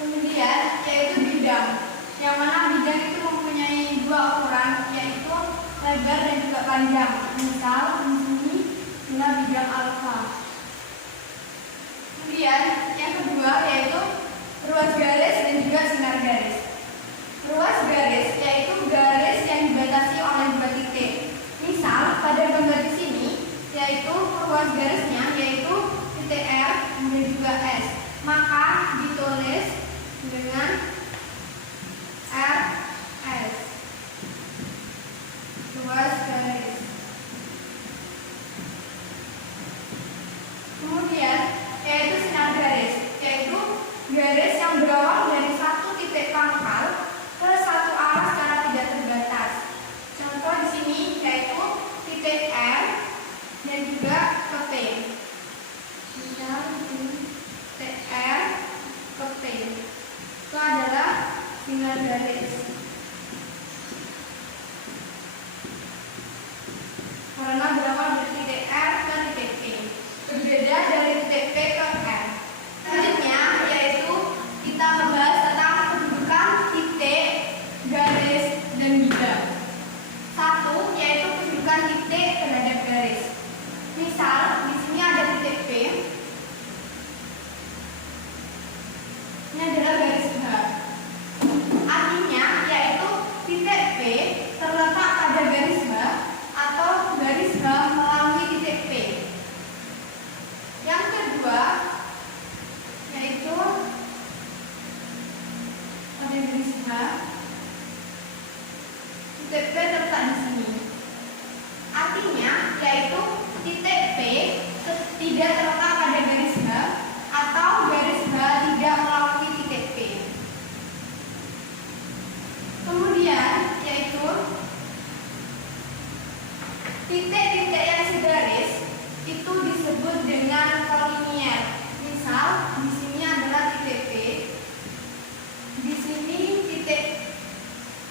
Kemudian yaitu bidang, yang mana bidang itu mempunyai dua ukuran, yaitu lebar dan juga panjang. Misal di sini adalah bidang alfa. Kemudian yang kedua yaitu ruas garis dan juga sinar garis. Ruas garis yaitu garis yang dibatasi oleh dua titik. Misal pada gambar di sini yaitu ruas garisnya yaitu titik R dan juga S. Maka ditulis dengan RS, ruas garis. Kemudian yaitu sinar garis, yaitu garis yang berawal dari satu titik pangkal ke satu arah secara tidak terbatas. Contoh di sini yaitu titik R dan juga ke P. Misal titik R ke P itu adalah sinar garis. Karena berawal dari titik R ke titik P, berbeda dari titik P ke R. Selanjutnya yaitu kita membahas tentang kedudukan titik, garis, dan bidang. Satu yaitu kedudukan titik terhadap garis. Misal di sini ada titik P. Ini adalah garis H. Artinya yaitu titik P terletak pada garis H atau garis H melalui titik P. Yang kedua yaitu pada garis H, titik P terletak di sini. Artinya yaitu titik P tidak terletak pada garis H atau garis H tidak melalui titik P. Kemudian yaitu titik-titik yang segaris itu disebut dengan kolinier. Misal di sini adalah titik P, di sini titik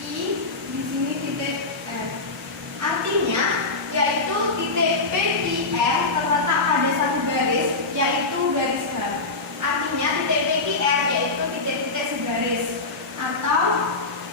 I, di sini titik R. Artinya yaitu titik P, I, R terletak pada satu garis, yaitu garis H. Artinya titik P, I, R yaitu titik-titik segaris atau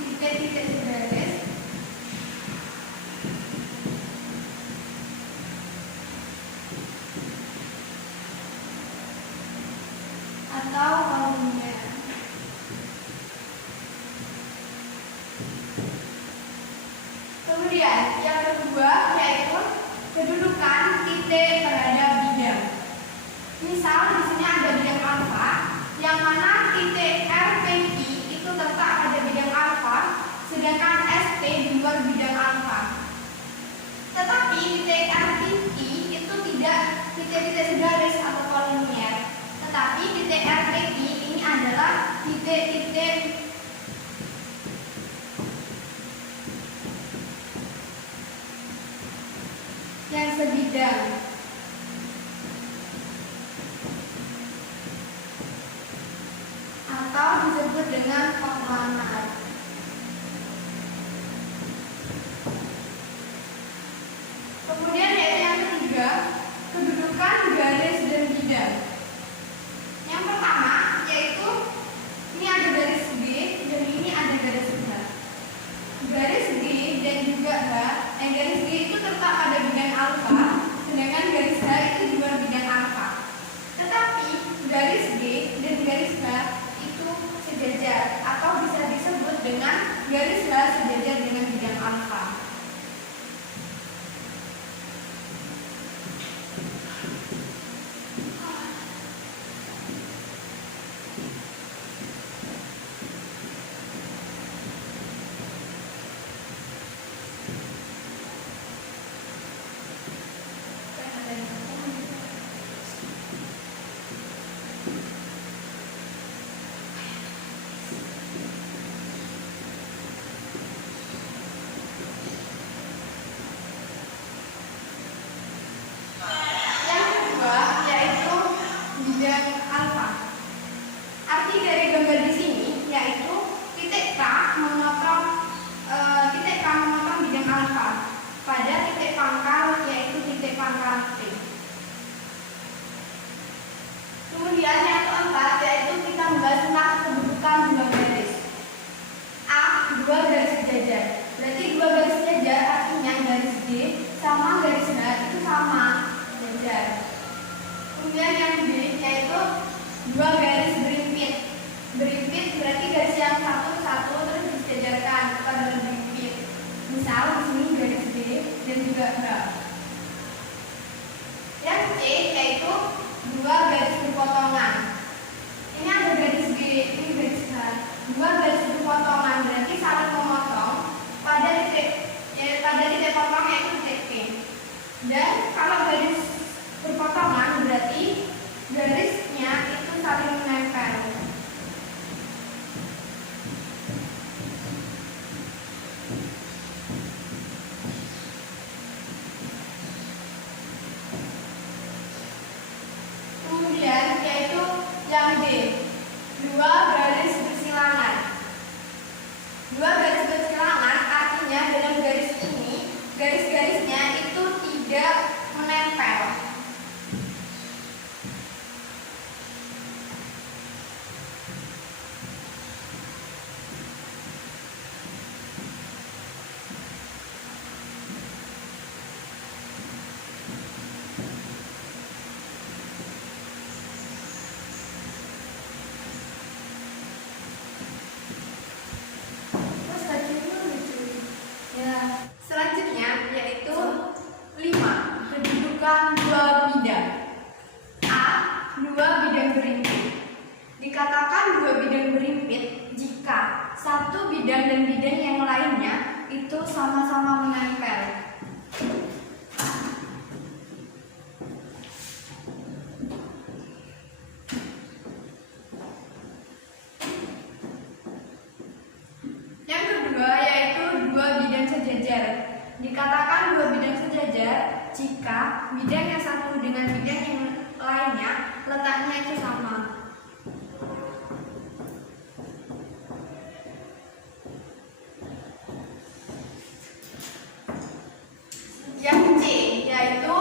titik-titik segaris atau kolinier. Kemudian yang kedua yaitu kedudukan titik terhadap bidang. Misal di sini ada bidang alfa, yang mana titik RPI itu terletak pada bidang alfa, sedangkan ST di luar bidang alfa. Tetapi titik RPI itu tidak titik-titik segaris atau kolinier, tetapi titik RPI ini adalah titik-titik yang sebidang atau disebut dengan koplanar. Kemudian yaitu yang ketiga, kedudukan garis dan bidang. Yang pertama yaitu ini ada garis G dan ini ada garis H. Garis G dan juga H, garis G itu terletak pada bidang alfa, sedangkan garis H itu di luar bidang alfa. Tetapi garis G dan garis H itu sejajar atau bisa disebut dengan garis H sejajar dengan bidang alfa. Kemudian yang keempat yaitu kita membahas tentang kedudukan dan juga graf. Yang C yaitu dua garis berpotongan. Ini ada garis B, ini garis H. Dua garis berpotongan berarti saling memotong pada titik potong yaitu titik P. Dan kalau garis berpotongan berarti garisnya itu saling menempel. Kemudian yaitu yang D, dua garis bersilangan. Dua garis bersilangan artinya dalam garis ini garis-garisnya itu tidak menempel. Selanjutnya yaitu 5. Kedudukan dua bidang. A. Dua bidang berimpit. Dikatakan dua bidang berimpit jika satu bidang dan bidang yang lainnya itu sama-sama menempel. Yang kedua yaitu dua bidang sejajar. Dikatakan dua bidang sejajar jika bidang yang satu dengan bidang yang lainnya letaknya itu sama. Yang C yaitu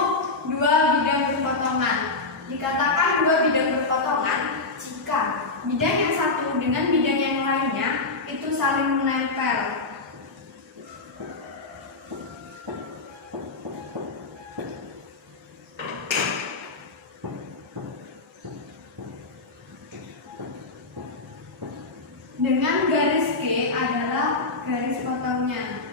dua bidang berpotongan. Dikatakan dua bidang berpotongan jika bidang yang satu dengan bidang yang lainnya itu saling menempel. Dengan garis G adalah garis potongnya.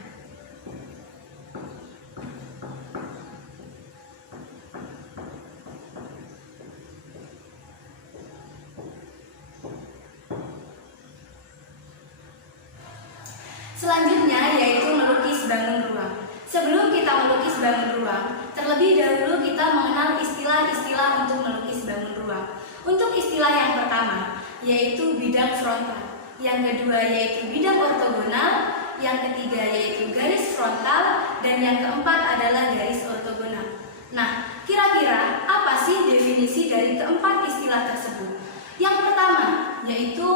Selanjutnya yaitu melukis bangun ruang. Sebelum kita melukis bangun ruang, terlebih dahulu kita mengenal istilah-istilah untuk melukis bangun ruang. Untuk istilah yang pertama yaitu bidang frontal. Yang kedua yaitu bidang ortogonal, yang ketiga yaitu garis frontal, dan yang keempat adalah garis ortogonal. Nah, kira-kira apa sih definisi dari keempat istilah tersebut? Yang pertama yaitu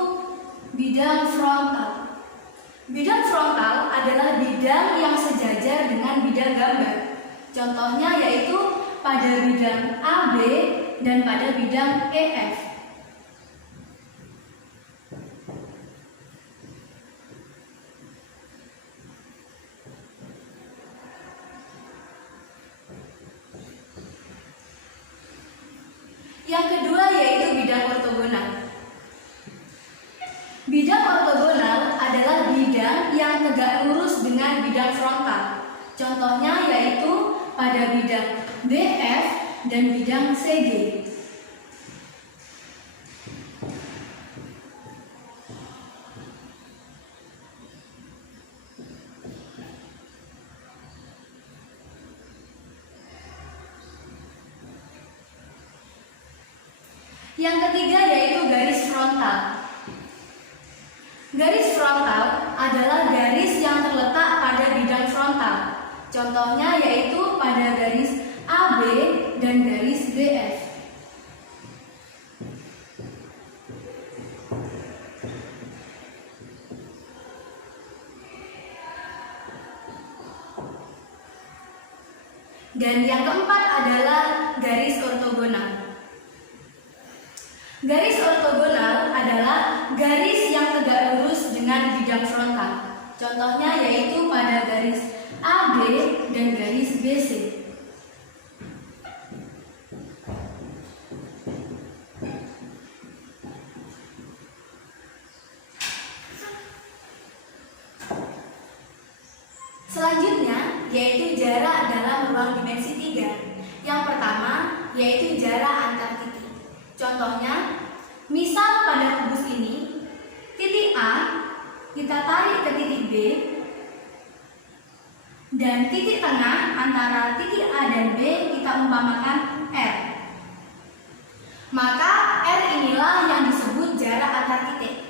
bidang frontal. Bidang frontal adalah bidang yang sejajar dengan bidang gambar. Contohnya yaitu pada bidang AB dan pada bidang EF. Yang kedua yaitu bidang ortogonal. Bidang ortogonal adalah bidang yang tegak lurus dengan bidang frontal. Contohnya yaitu pada bidang BF dan bidang CG. Yang ketiga yaitu garis frontal. Garis frontal adalah garis yang terletak pada bidang frontal. Contohnya yaitu pada garis AB dan garis BF. Dan yang keempat adalah garis ortogonal. Garis ortogonal adalah garis yang tegak lurus dengan bidang frontal. Contohnya yaitu pada garis AB dan garis BC. Selanjutnya yaitu jarak dalam ruang dimensi 3. Yang pertama, yaitu jarak antar titik. Contohnya, misal pada kubus ini, titik A kita tarik ke titik B, dan titik tengah antara titik A dan B kita umpamakan R. Maka R inilah yang disebut jarak antar titik.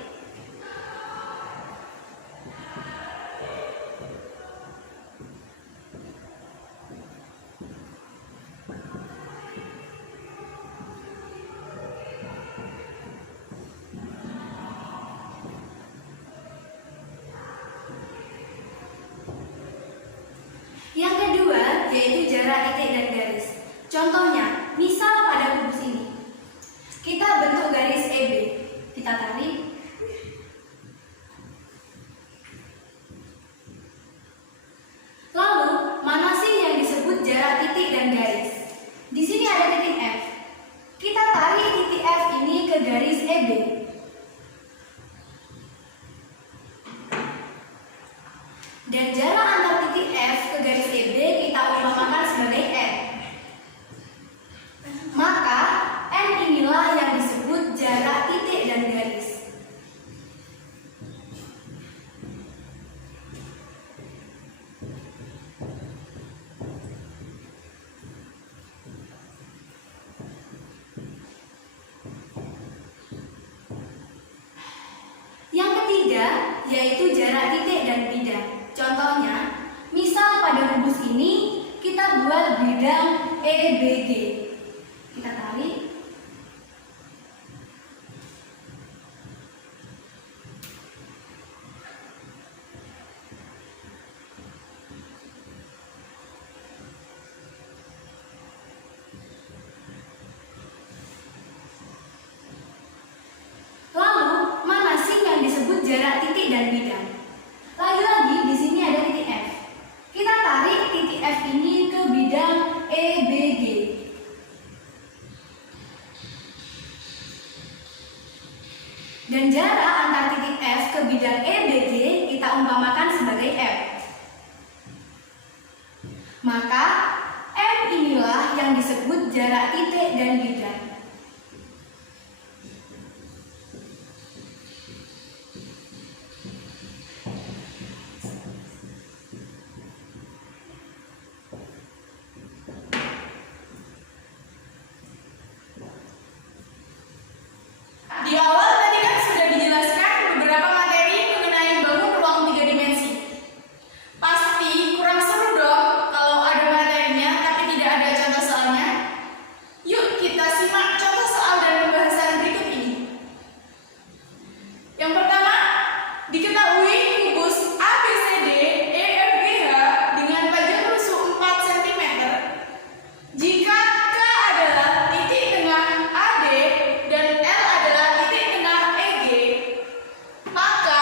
Yang kedua, yaitu jarak titik dan garis. Contohnya, misal pada kubus ini, kita bentuk garis EB, kita tarik, lalu mana sih yang disebut jarak titik dan garis? Di sini ada titik F, kita tarik titik F ini ke garis EB, dan jarak antar titik F ke garis EB kita umpamakan sebagai N. Maka N inilah yang disebut jarak titik dan garis. Yang ketiga, yaitu jarak titik dan bidang. Contohnya, misal pada kubus ini kita buat bidang EBG. Kita tarik. Lalu, mana sih yang disebut jarak titik dan bidang? Lagi-lagi di sini ada titik F. Kita tarik titik F ini ke bidang EBG. Dan jarak antar titik F ke bidang EBG kita umpamakan sebagai F. Maka M inilah yang disebut jarak titik dan bidang. Di awal tadi kan sudah dijelaskan beberapa materi mengenai bangun ruang 3 dimensi. Pasti kurang seru dong kalau ada materinya tapi tidak ada contoh soalnya. Yuk kita simak contoh soal dan pembahasan berikut ini. Yang pertama, diketahui kubus ABCD EFGH dengan panjang rusuk 4 cm. Jika K adalah titik tengah AD dan L adalah titik tengah EG, maka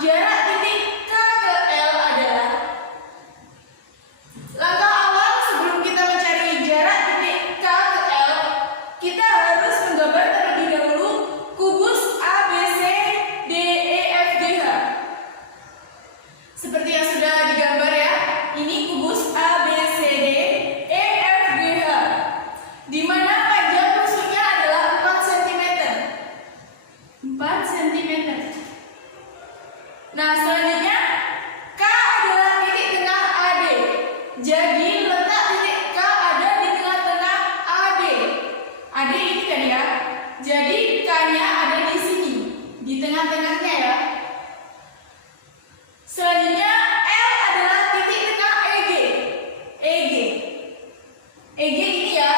jarak titik K ke L adalah. Langkah awal sebelum kita mencari jarak titik K ke L, kita harus menggambar terlebih dahulu kubus ABCDEFGH. Seperti yang sudah digambar ya, ini kubus ABCDEFGH, di mana panjang rusuknya adalah 4 cm. 4 cm. Nah, selanjutnya K adalah titik tengah AD. Jadi letak titik K ada di tengah-tengah AD. AD ini kan ya. Jadi K-nya ada di sini, di tengah-tengahnya ya. Selanjutnya L adalah titik tengah EG. EG. EG ini ya.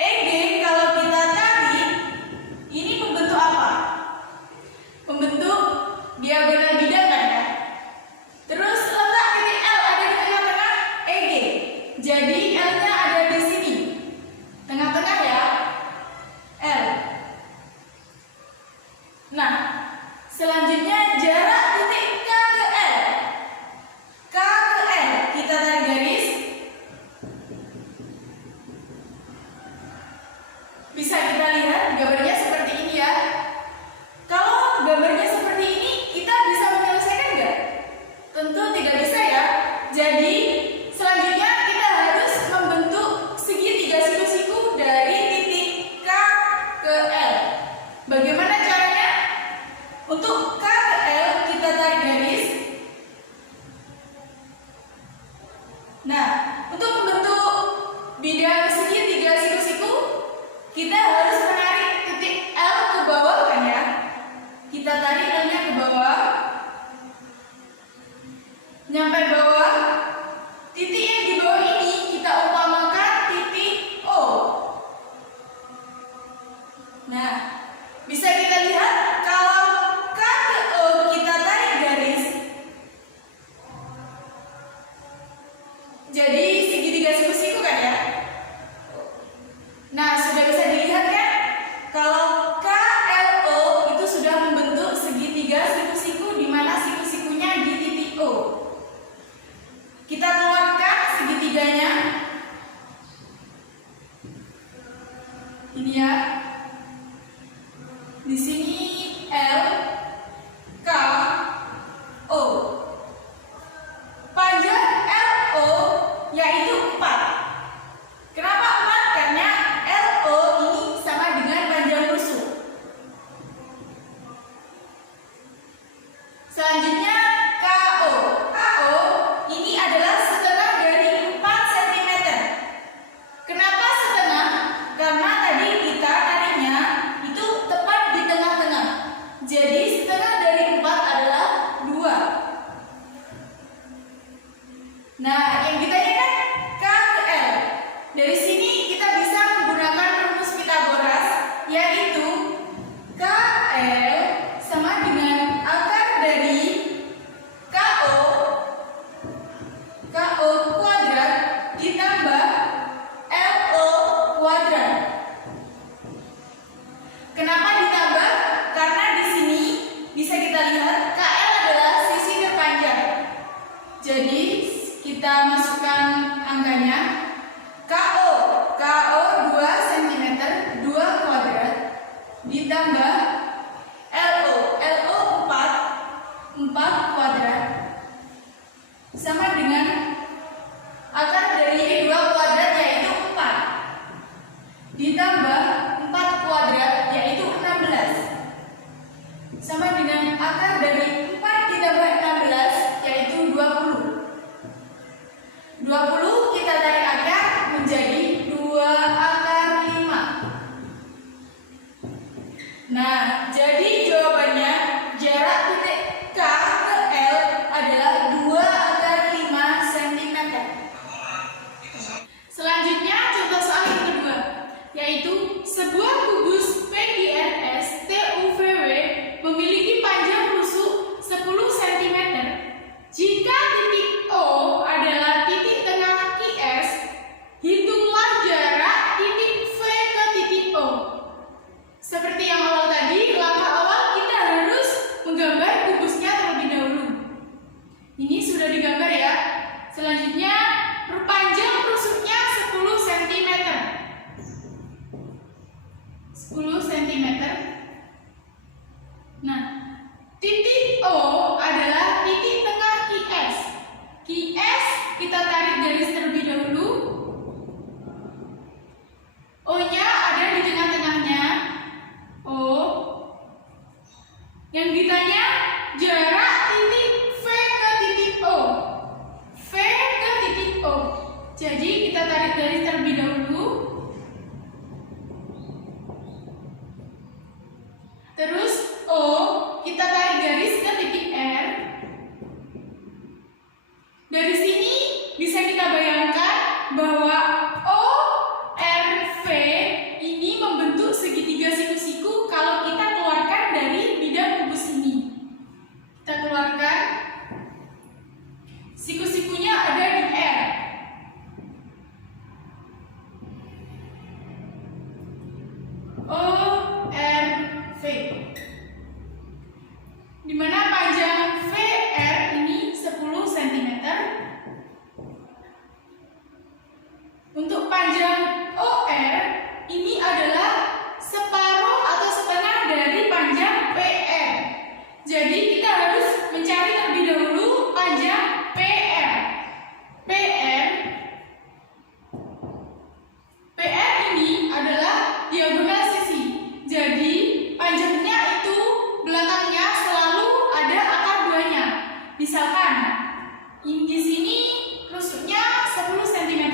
EG kalau kita tarik, ini membentuk apa? Membentuk diagonal bidang kan ya? Terus letak titik L ada di tengah-tengah EG. Jadi L-nya ada di sini. Tengah-tengah ya. L. Nah, selanjutnya jarak titik K ke L. K ke L, kita tarik garis. Bisa kita lihat gambarnya seperti ini ya. Kalau gambarnya seperti ini, kita bisa menyelesaikan nggak? Tentu tidak bisa ya. Jadi Di sini L, K, O. Panjang LO yaitu 4. Kenapa 4? Karena LO ini sama dengan panjang rusuk. Selanjutnya KO. KO ini adalah setengah dari 4 cm. Kenapa setengah? Karena tadi kita tariknya itu tepat di tengah-tengah. Jadi setengah dari 4 adalah 2. Nah, yang ditanyakan K ke L. Dari sini kita bisa menggunakan rumus Pythagoras, yaitu KL sama dengan akar dari KO kuadrat ditambah LO kuadrat. Kenapa ditambah? Karena di sini bisa kita lihat KL adalah sisi terpanjang. Jadi kita masukkan angkanya. KO 2 cm 2 kuadrat ditambah LO 4 kuadrat sama dengan akar dari 2 kuadrat yaitu 4 ditambah 4 kuadrat yaitu 16 sama dengan akar dari 4 ditambah 16 yaitu 20. 20 kita tarik akar menjadi 2 akar 5. Nah, jadi jawabannya jarak titik K ke L adalah 2 akar 5 cm. Selanjutnya contoh soal yang kedua, yaitu sebuah kubus PQRS TUVW memiliki panjang rusuk 10 cm. Jika titik O adalah titik tengah QS, hitunglah jarak titik V ke titik O. Seperti yang awal tadi, langkah awal kita harus menggambar kubusnya terlebih dahulu. Ini sudah digambar ya. Selanjutnya, perpanjang rusuknya 10 cm. 10 cm. Nah, titik O adalah titik tengah QS. QS kita tarik garis terlebih dahulu. O-nya ada di tengah-tengahnya. O. Yang ditanya jarak titik V ke titik O. V ke titik O. Jadi kita tarik garis terlebih dahulu. Terus O, kita tarik garis ke titik R. Dari sini bisa kita bayangkan bahwa ORV ini membentuk segitiga siku-siku kalau kita keluarkan dari bidang kubus ini. Kita keluarkan, siku-sikunya ada di R. ORV, di mana panjang VR ini 10 cm. Untuk panjang OR ini adalah separuh atau setengah dari panjang PR. Jadi kita harus mencari terlebih dahulu panjang PR. PR ini adalah diagonal sisi. Jadi panjangnya itu belakangnya selalu ada akar 2-nya. Misalkan di sini rusuknya 10 cm.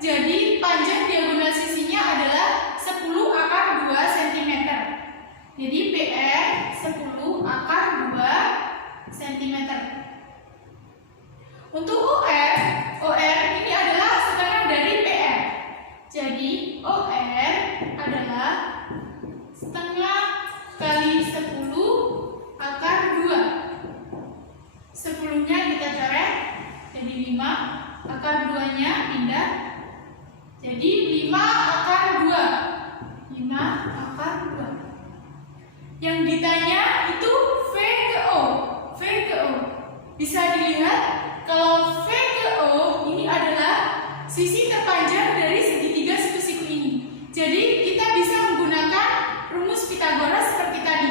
Jadi panjang diagonal sisinya adalah 10 akar 2 cm. Jadi PR 10 akar 2 cm. Untuk OR ini adalah setengah dari PR. Jadi OR adalah setengah kali 10 akar 2. 10-nya kita coret jadi 5, akar 2-nya pindah jadi 5 akar 2. 5 akar 2. Yang ditanya itu V ke O. V ke O. Bisa dilihat kalau V ke O ini adalah sisi terpanjang dari segitiga siku-siku ini. Jadi kita bisa menggunakan rumus Pythagoras seperti tadi.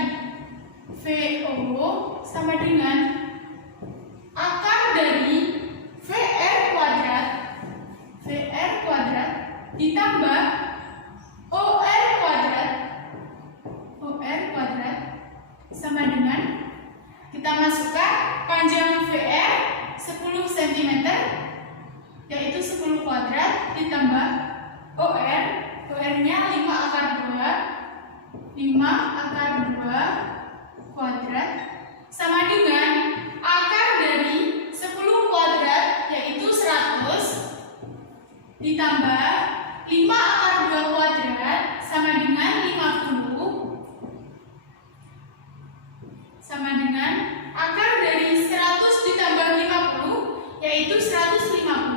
masukkan panjang VR 10 cm, yaitu 10 kuadrat ditambah OR, OR-nya 5 akar 2, 5 akar 2 kuadrat, sama dengan akar dari 10 kuadrat, yaitu 100, ditambah 5 akar 2 kuadrat, sama dengan 50, sama dengan akar dari 100 ditambah 50, yaitu 150.